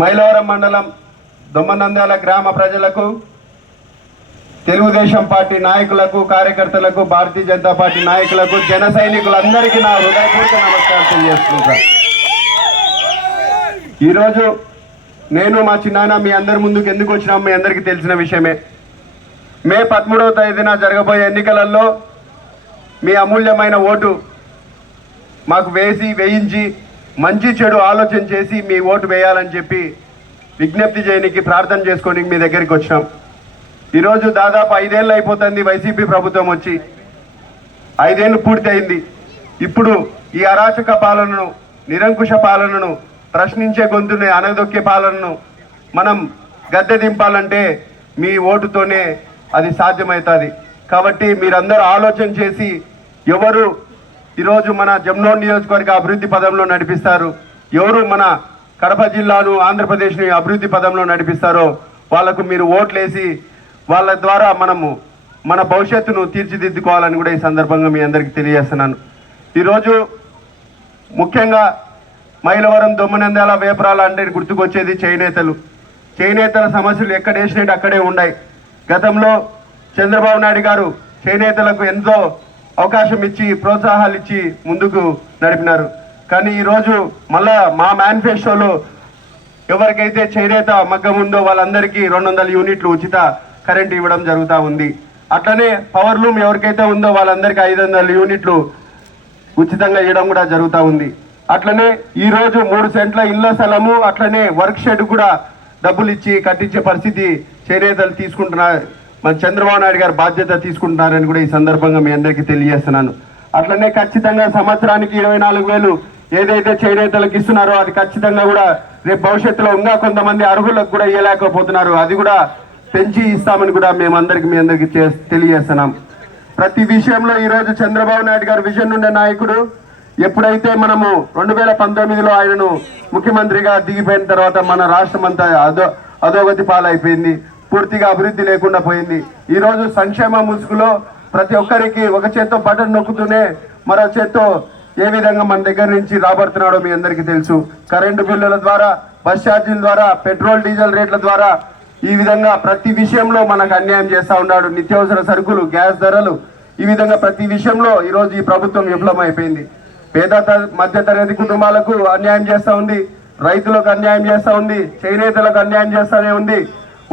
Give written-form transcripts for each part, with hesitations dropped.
మైలవరం మండలం దొమ్మనంద్యాల గ్రామ ప్రజలకు, తెలుగుదేశం పార్టీ నాయకులకు, కార్యకర్తలకు, భారతీయ జనతా పార్టీ నాయకులకు, జన సైనికులందరికీ నా హృదయపూర్వక నమస్కారం తెలియజేస్తున్నాను. ఈరోజు నేను మా చిన్నాయన మీ అందరి ముందుకు ఎందుకు వచ్చినాం మీ అందరికీ తెలిసిన విషయమే. మే 13వ తేదీన జరగబోయే ఎన్నికలలో మీ అమూల్యమైన ఓటు మాకు వేయించి మంచి చెడు ఆలోచన చేసి మీ ఓటు వేయాలని చెప్పి విజ్ఞప్తి చేయడానికి, ప్రార్థన చేసుకోనికి మీ దగ్గరికి వచ్చినాం. ఈరోజు దాదాపు 5 ఏళ్ళు అయిపోతుంది వైసీపీ ప్రభుత్వం వచ్చి, 5 ఏళ్ళు పూర్తి అయింది. ఇప్పుడు ఈ అరాచక పాలనను, నిరంకుశ పాలనను, ప్రశ్నించే గొంతుని అనగదొక్కే పాలనను మనం గద్దె దింపాలంటే మీ ఓటుతోనే అది సాధ్యమవుతుంది. కాబట్టి మీరందరూ ఆలోచన చేసి ఎవరు ఈరోజు మన జమ్నోర్ నియోజకవర్గ అభివృద్ధి పదంలో నడిపిస్తారు, ఎవరు మన కడప జిల్లాను, ఆంధ్రప్రదేశ్ని అభివృద్ధి పదంలో నడిపిస్తారో వాళ్లకు మీరు ఓట్లేసి వాళ్ళ ద్వారా మనము మన భవిష్యత్తును తీర్చిదిద్దుకోవాలని కూడా ఈ సందర్భంగా మీ అందరికీ తెలియజేస్తున్నాను. ఈరోజు ముఖ్యంగా మైలవరం, దొమ్మనంద్యాల, వేపరాల అంటే గుర్తుకొచ్చేది చేనేతల సమస్యలు ఎక్కడ వేసినట్టు అక్కడే ఉన్నాయి. గతంలో చంద్రబాబు నాయుడు గారు చేనేతలకు ఎంతో అవకాశం ఇచ్చి, ప్రోత్సాహాలు ఇచ్చి ముందుకు నడిపినారు. కానీ ఈరోజు మళ్ళా మా మేనిఫెస్టోలో ఎవరికైతే చేనేత మగ్గం ఉందో వాళ్ళందరికీ 200 యూనిట్లు ఉచిత కరెంట్ ఇవ్వడం జరుగుతూ ఉంది. అట్లనే పవర్ లూమ్ ఎవరికైతే ఉందో వాళ్ళందరికీ 500 యూనిట్లు ఉచితంగా ఇవ్వడం కూడా జరుగుతూ ఉంది. అట్లనే ఈరోజు 3 సెంట్ల ఇళ్ల స్థలము, అట్లనే వర్క్ షెడ్ కూడా డబ్బులు ఇచ్చి కట్టించే పరిస్థితి చేనేతలు తీసుకుంటున్నారు. మన చంద్రబాబు నాయుడు గారు బాధ్యత తీసుకుంటున్నారని కూడా ఈ సందర్భంగా మీ అందరికీ తెలియజేస్తున్నాను. అట్లనే ఖచ్చితంగా సంవత్సరానికి 24,000 ఏదైతే చేనేతలకు ఇస్తున్నారో అది ఖచ్చితంగా కూడా రేపు భవిష్యత్తులో ఇంకా కొంతమంది అర్హులకు కూడా ఇవ్వలేకపోతున్నారు, అది కూడా పెంచి ఇస్తామని కూడా మీ అందరికీ తెలియజేస్తున్నాం. ప్రతి విషయంలో ఈరోజు చంద్రబాబు నాయుడు గారు విజన్ ఉండే నాయకుడు. ఎప్పుడైతే మనము 2019లో ఆయనను ముఖ్యమంత్రిగా దిగిపోయిన తర్వాత మన రాష్ట్రం అంతా అధోగతి పాలైపోయింది, పూర్తిగా అభివృద్ధి లేకుండా పోయింది. ఈరోజు సంక్షేమ ముసుగులో ప్రతి ఒక్కరికి ఒక చేత్తో బటన్ నొక్కుతూనే మరో చేత్తో ఏ విధంగా మన దగ్గర నుంచి రాబడుతున్నాడో మీ అందరికీ తెలుసు. కరెంటు బిల్లుల ద్వారా, బస్ ఛార్జీల ద్వారా, పెట్రోల్ డీజిల్ రేట్ల ద్వారా ఈ విధంగా ప్రతి విషయంలో మనకు అన్యాయం చేస్తూ ఉన్నాడు. నిత్యావసర సరుకులు, గ్యాస్ ధరలు, ఈ విధంగా ప్రతి విషయంలో ఈరోజు ఈ ప్రభుత్వం విఫలమైపోయింది. పేద మధ్యతరగతి కుటుంబాలకు అన్యాయం చేస్తూ ఉంది, రైతులకు అన్యాయం చేస్తూ ఉంది, చేనేతలకు అన్యాయం చేస్తూనే ఉంది.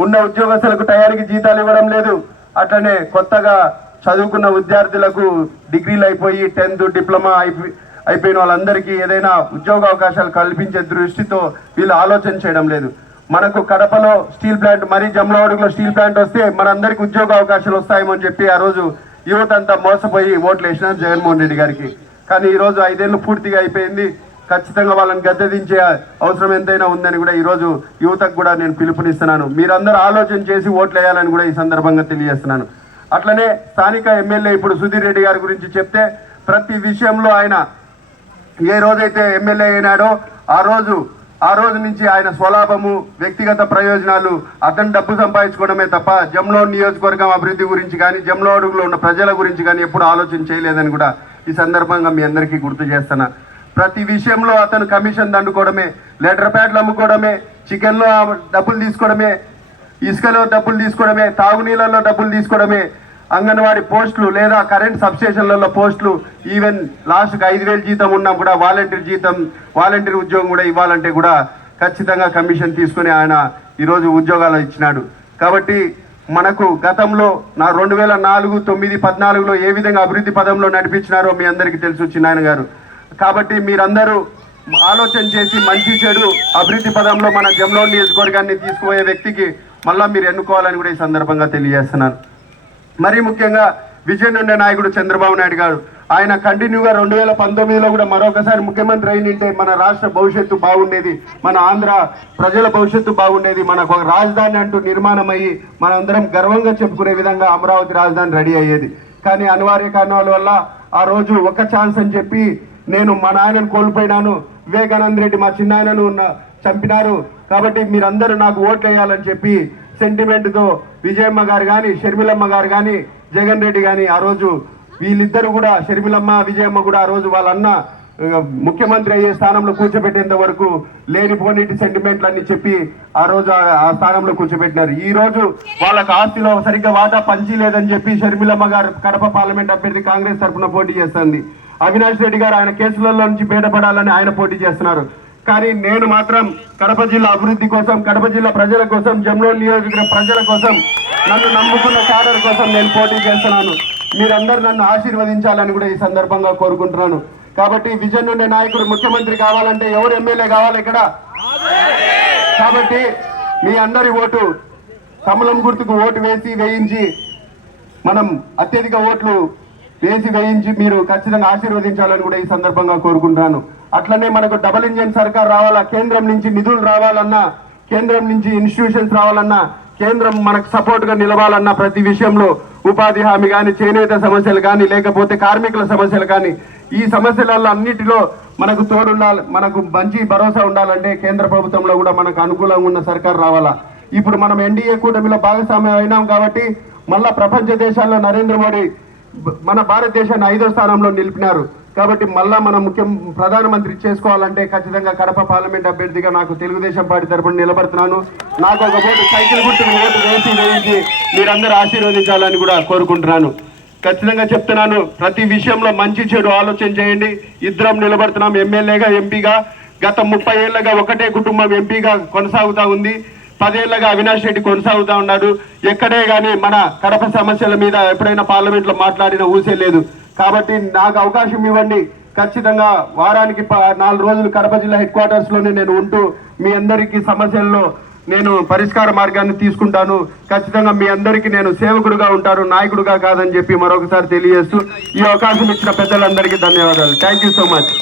ఉన్న ఉద్యోగస్తులకు టయానికి జీతాలు ఇవ్వడం లేదు. అట్లనే కొత్తగా చదువుకున్న విద్యార్థులకు డిగ్రీలు అయిపోయి 10th డిప్లొమా అయిపోయిన వాళ్ళందరికీ ఏదైనా ఉద్యోగ అవకాశాలు కల్పించే దృష్టితో వీళ్ళు ఆలోచన చేయడం లేదు. మనకు కడపలో స్టీల్ ప్లాంట్, మరీ జమ్లవాడలో స్టీల్ ప్లాంట్ వస్తే మనందరికీ ఉద్యోగ అవకాశాలు వస్తాయేమో అని చెప్పి ఆ రోజు యువత అంతా మోసపోయి ఓట్లు వేసినారు జగన్మోహన్ రెడ్డి గారికి. కానీ ఈరోజు 5 ఏళ్ళు పూర్తిగా అయిపోయింది. ఖచ్చితంగా వాళ్ళని గద్దెదించే అవసరం ఎంతైనా ఉందని కూడా ఈరోజు యువతకు కూడా నేను పిలుపునిస్తున్నాను. మీరందరూ ఆలోచన చేసి ఓట్లు వేయాలని కూడా ఈ సందర్భంగా తెలియజేస్తున్నాను. అట్లనే స్థానిక ఎమ్మెల్యే ఇప్పుడు సుధీర్ రెడ్డి గారి గురించి చెప్తే, ప్రతి విషయంలో ఆయన ఏ రోజైతే ఎమ్మెల్యే అయినాడో ఆ రోజు నుంచి ఆయన స్వలాభము, వ్యక్తిగత ప్రయోజనాలు, అతను డబ్బు సంపాదించుకోవడమే తప్ప జమ్లోడ్ నియోజకవర్గం అభివృద్ధి గురించి కానీ, జమ్లోడులో ఉన్న ప్రజల గురించి కానీ ఎప్పుడు ఆలోచన చేయలేదని కూడా ఈ సందర్భంగా మీ అందరికీ గుర్తు చేస్తున్నా. ప్రతి విషయంలో అతను కమిషన్ దండుకోవడమే, లెటర్ ప్యాడ్లు అమ్ముకోవడమే, చికెన్లో డబ్బులు తీసుకోవడమే, ఇసుకలో డబ్బులు తీసుకోవడమే, తాగునీళ్ళలో డబ్బులు తీసుకోవడమే, అంగన్వాడీ పోస్టులు లేదా కరెంట్ సబ్స్టేషన్లలో పోస్టులు, ఈవెన్ లాస్ట్కి 5,000 జీతం ఉన్నా కూడా వాలంటీర్ ఉద్యోగం కూడా ఇవ్వాలంటే కూడా ఖచ్చితంగా కమిషన్ తీసుకుని ఆయన ఈరోజు ఉద్యోగాలు ఇచ్చినాడు. కాబట్టి మనకు గతంలో 2004, 9, 14లో ఏ విధంగా అభివృద్ధి పదంలో నడిపించినారో మీ అందరికీ తెలుసు చిన్నాయన గారు. కాబట్టి మీరందరూ ఆలోచన చేసి మంచి చెడు అభివృద్ధి పదంలో మన జమ్లోడ్ నియోజకవర్గాన్ని తీసుకుపోయే వ్యక్తికి మళ్ళా మీరు ఎన్నుకోవాలని కూడా ఈ సందర్భంగా తెలియజేస్తున్నాను. మరీ ముఖ్యంగా విజన్ ఉండే నాయకుడు చంద్రబాబు నాయుడు గారు, ఆయన కంటిన్యూగా 2019లో కూడా మరొకసారి ముఖ్యమంత్రి అయినంటే మన రాష్ట్ర భవిష్యత్తు బాగుండేది, మన ఆంధ్ర ప్రజల భవిష్యత్తు బాగుండేది, మనకు ఒక రాజధాని అంటూ నిర్మాణం అయ్యి మనందరం గర్వంగా చెప్పుకునే విధంగా అమరావతి రాజధాని రెడీ అయ్యేది. కానీ అనివార్య కారణాల వల్ల ఆ రోజు ఒక ఛాన్స్ అని చెప్పి నేను మా నాయనను కోల్పోయినాను, వివేకానంద రెడ్డి మా చిన్నాయనను చంపినారు, కాబట్టి మీరందరూ నాకు ఓట్లు వేయాలని చెప్పి సెంటిమెంట్తో విజయమ్మ గారు కానీ, షర్మిలమ్మ గారు కానీ, జగన్ రెడ్డి కానీ ఆ రోజు వీళ్ళిద్దరు కూడా, షర్మిలమ్మ, విజయమ్మ కూడా ఆ రోజు వాళ్ళ అన్న ముఖ్యమంత్రి అయ్యే స్థానంలో కూర్చోబెట్టేంత వరకు లేనిపోనిటి సెంటిమెంట్లన్నీ చెప్పి ఆ రోజు ఆ స్థానంలో కూర్చోబెట్టినారు. ఈ రోజు వాళ్ళకి ఆస్తిలో సరిగ్గా వాటా పంచి లేదని చెప్పి షర్మిలమ్మ గారు కడప పార్లమెంట్ అభ్యర్థి కాంగ్రెస్ తరఫున పోటీ చేస్తుంది. అవినాష్ రెడ్డి గారు ఆయన కేసులలో నుంచి బయటపడాలని ఆయన పోటీ చేస్తున్నారు. కానీ నేను మాత్రం కడప జిల్లా అభివృద్ధి కోసం, కడప జిల్లా ప్రజల కోసం, జమ్లో నియోజకవర్గ ప్రజల కోసం, నన్ను నమ్ముకున్న కాడర్ కోసం నేను పోటీ చేస్తున్నాను. మీరందరూ నన్ను ఆశీర్వదించాలని కూడా ఈ సందర్భంగా కోరుకుంటున్నాను. కాబట్టి విజన్ ఉండే నాయకుడు ముఖ్యమంత్రి కావాలంటే ఎవరు ఎమ్మెల్యే కావాలి ఇక్కడ? కాబట్టి మీ అందరి ఓటు కమలం గుర్తుకు ఓటు వేయించి మనం అత్యధిక ఓట్లు వేయించి మీరు ఖచ్చితంగా ఆశీర్వదించాలని కూడా ఈ సందర్భంగా కోరుకుంటున్నాను. అట్లనే మనకు డబుల్ ఇంజిన్ సర్కార్ రావాలా, కేంద్రం నుంచి నిధులు రావాలన్నా, కేంద్రం నుంచి ఇన్స్టిట్యూషన్స్ రావాలన్నా, కేంద్రం మనకు సపోర్ట్ గా నిలవాలన్నా, ప్రతి విషయంలో ఉపాధి హామీ కానీ, చేనేత సమస్యలు కానీ, లేకపోతే కార్మికుల సమస్యలు కానీ, ఈ సమస్యలలో అన్నిటిలో మనకు తోడుండాలి, మనకు మంచి భరోసా ఉండాలంటే కేంద్ర ప్రభుత్వంలో కూడా మనకు అనుకూలంగా ఉన్న సర్కార్ రావాలా. ఇప్పుడు మనం ఎన్డీఏ కూటమిలో భాగస్వామ్యం అయినాం కాబట్టి మళ్ళా ప్రపంచ దేశాల్లో నరేంద్ర మోడీ మన భారతదేశాన్ని 5వ స్థానంలో నిలిపినారు. కాబట్టి మళ్ళా మనం ప్రధానమంత్రి చేసుకోవాలంటే ఖచ్చితంగా కడప పార్లమెంట్ అభ్యర్థిగా నాకు తెలుగుదేశం పార్టీ తరఫున నిలబడుతున్నాను. నాకు ఒక ఓటు సైకిల్ గుర్తుకు ఓటు వేయించి మీరందరూ ఆశీర్వదించాలని కూడా కోరుకుంటున్నాను. ఖచ్చితంగా చెప్తున్నాను, ప్రతి విషయంలో మంచి చెడు ఆలోచన చేయండి. ఇద్దరం నిలబడుతున్నాం, ఎమ్మెల్యేగా, ఎంపీగా. గత 30 ఏళ్లుగా ఒకటే కుటుంబం ఎంపీగా కొనసాగుతా ఉంది. 10 ఏళ్లుగా అవినాష్ రెడ్డి కొనసాగుతా ఉన్నాడు. ఎక్కడే కానీ మన కడప సమస్యల మీద ఎప్పుడైనా పార్లమెంట్లో మాట్లాడిన ఊసే లేదు. కాబట్టి నాకు అవకాశం ఇవ్వండి. ఖచ్చితంగా వారానికి 4 రోజులు కడప జిల్లా హెడ్ క్వార్టర్స్ లోనే నేను ఉంటూ మీ అందరికీ సమస్యల్లో నేను పరిష్కార మార్గాన్ని తీసుకుంటాను. ఖచ్చితంగా మీ అందరికీ నేను సేవకుడుగా ఉంటాను, నాయకుడుగా కాదని చెప్పి మరొకసారి తెలియజేస్తూ ఈ అవకాశం ఇచ్చిన పెద్దలందరికీ ధన్యవాదాలు. Thank you so much.